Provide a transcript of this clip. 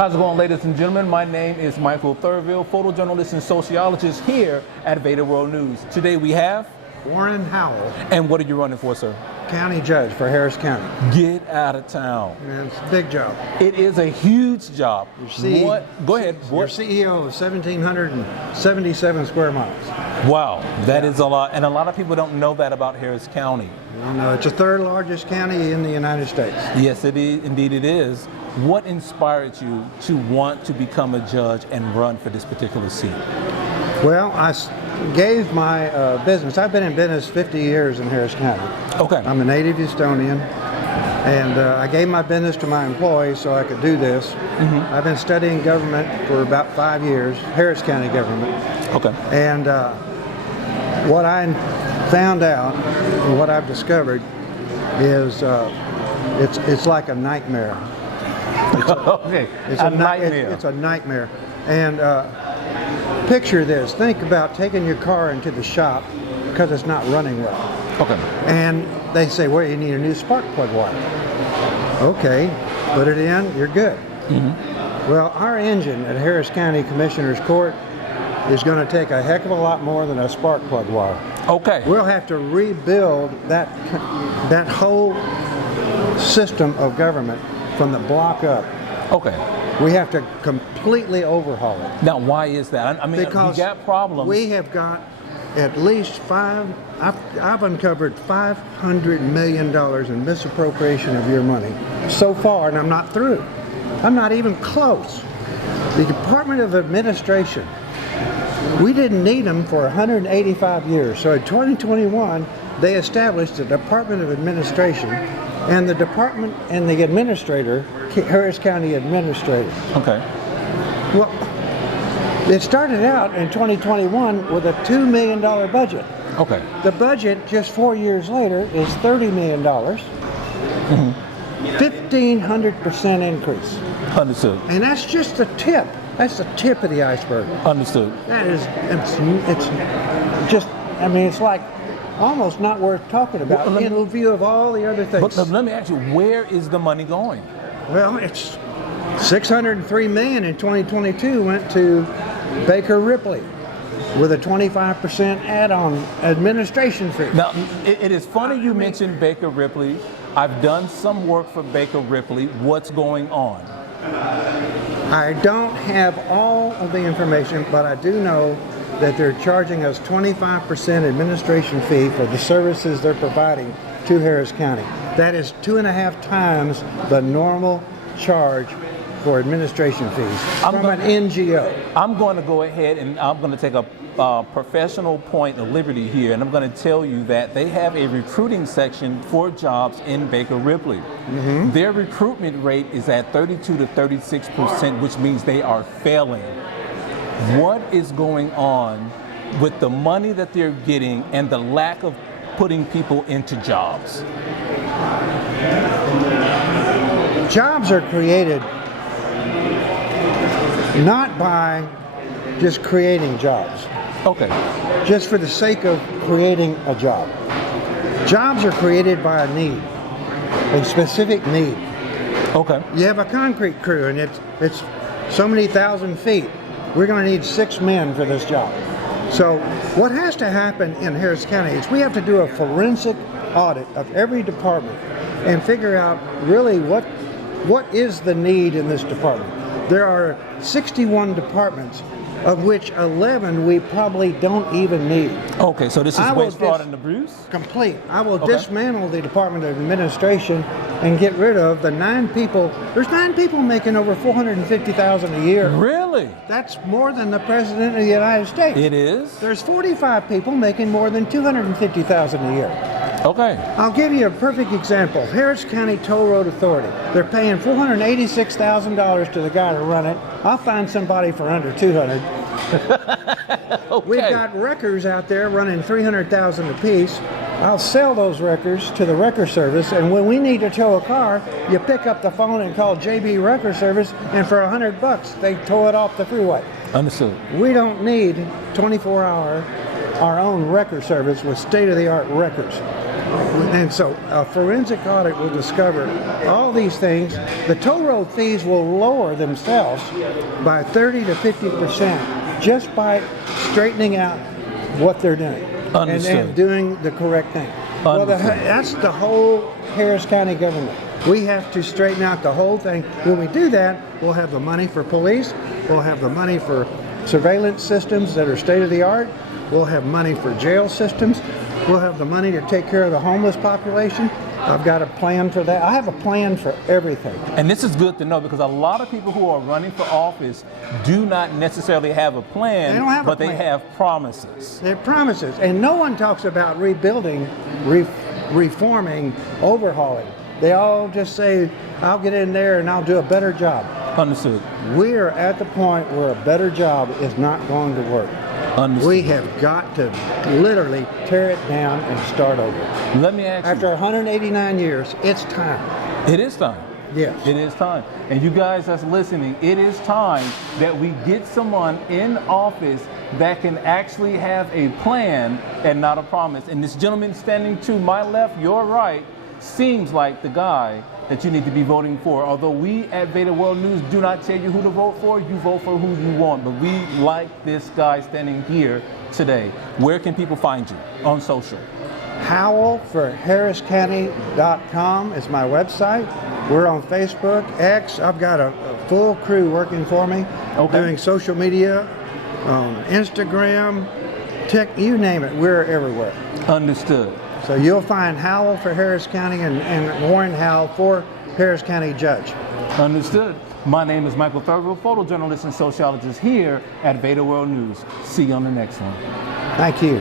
How's it going, ladies and gentlemen? My name is Michael Thurville, photojournalist and sociologist here at VEDA World News. Today we have Warren Howell. And what are you running for, sir? County judge for Harris County. Get out of town. Yeah, it's a big job. It is a huge job. Go ahead. You're CEO of 1,777 square miles. Wow, that is a lot. And a lot of people don't know that about Harris County. No, it's the third largest county in the United States. Yes, it is. Indeed it is. What inspired you to want to become a judge and run for this particular seat? Well, I gave my business. I've been in business 50 years in Harris County. Okay. I'm a native Estonian, and I gave my business to my employees so I could do this. Mm-hmm. I've been studying government for about 5 years, Harris County government. Okay. And what I found out, and what I've discovered, is it's like a nightmare. Okay. It's a nightmare. It's a nightmare. And picture this. Think about taking your car into the shop because it's not running well. Okay. And they say, well, you need a new spark plug wire. Okay, put it in, you're good. Mm-hmm. Well, our engine at Harris County Commissioner's Court is going to take a heck of a lot more than a spark plug wire. Okay. We'll have to rebuild that whole system of government from the block up. Okay. We have to completely overhaul it. Now, why is that? I mean, because we got problems. We have got at least I've uncovered $500 million in misappropriation of your money so far, and I'm not through. I'm not even close. The Department of Administration, we didn't need them for 185 years. So in 2021, they established the Department of Administration, and the department and the administrator, Harris County Administrator. Okay. Well, it started out in 2021 with a $2 million budget. Okay. The budget just 4 years later is $30 million. Mm-hmm. 1,500% increase. Understood. And that's just the tip. That's the tip of the iceberg. Understood. That is, it's just, I mean, it's like almost not worth talking about in view of all the other things. But let me ask you, where is the money going? Well, it's $603 million in 2022 went to Baker Ripley with a 25% add-on administration fee. Now, it is funny you mentioned Baker Ripley. I've done some work for Baker Ripley. What's going on? I don't have all of the information, but I do know that they're charging us 25% administration fee for the services they're providing to Harris County. That is 2.5 times the normal charge for administration fees from an NGO. I'm going to go ahead and I'm going to take a professional point of liberty here, and I'm going to tell you that they have a recruiting section for jobs in Baker Ripley. Mm-hmm. Their recruitment rate is at 32 to 36%, which means they are failing. What is going on with the money that they're getting and the lack of putting people into jobs? Jobs are created not by just creating jobs. Okay. Just for the sake of creating a job. Jobs are created by a need, a specific need. Okay. You have a concrete crew and it's so many thousand feet. We're going to need 6 men for this job. So what has to happen in Harris County is we have to do a forensic audit of every department and figure out really what is the need in this department. There are 61 departments, of which 11 we probably don't even need. Okay, so this is waste, fraud, and abuse? Complete. I will dismantle the Department of Administration and get rid of the 9 people. There's 9 people making over $450,000 a year. Really? That's more than the President of the United States. It is? There's 45 people making more than $250,000 a year. Okay. I'll give you a perfect example. Harris County Toll Road Authority. They're paying $486,000 to the guy to run it. I'll find somebody for under $200,000. Okay. We've got wreckers out there running $300,000 apiece. I'll sell those wreckers to the wrecker service, and when we need to tow a car, you pick up the phone and call JB Wrecker Service, and for $100, they tow it off the freeway. Understood. We don't need 24-hour our own wrecker service with state-of-the-art wreckers. And so a forensic audit will discover all these things. The toll road fees will lower themselves by 30 to 50% just by straightening out what they're doing and doing the correct thing. Well, that's the whole Harris County government. We have to straighten out the whole thing. When we do that, we'll have the money for police, we'll have the money for surveillance systems that are state of the art, we'll have money for jail systems, we'll have the money to take care of the homeless population. I've got a plan for that. I have a plan for everything. And this is good to know because a lot of people who are running for office do not necessarily have a plan, They don't have a but plan. they have promises. They're promises. And no one talks about rebuilding, reforming, overhauling. They all just say, I'll get in there and I'll do a better job. Understood. We're at the point where a better job is not going to work. Understood. We have got to literally tear it down and start over. Let me ask After you. 189 years, it's time. It is time. Yes. It is time. And you guys that's listening, it is time that we get someone in office that can actually have a plan and not a promise. And this gentleman standing to my left, your right, seems like the guy that you need to be voting for. Although we at VEDA World News do not tell you who to vote for, you vote for who you want. But we like this guy standing here today. Where can people find you on social? Howell for harriscounty.com is my website. We're on Facebook, X. I've got a full crew working for me, doing social media, Instagram, tech, you name it. We're everywhere. Understood. So you'll find Howell for Harris County and Warren Howell for Harris County Judge. Understood. My name is Michael Thurgood, photojournalist and sociologist here at VEDA World News. See you on the next one. Thank you.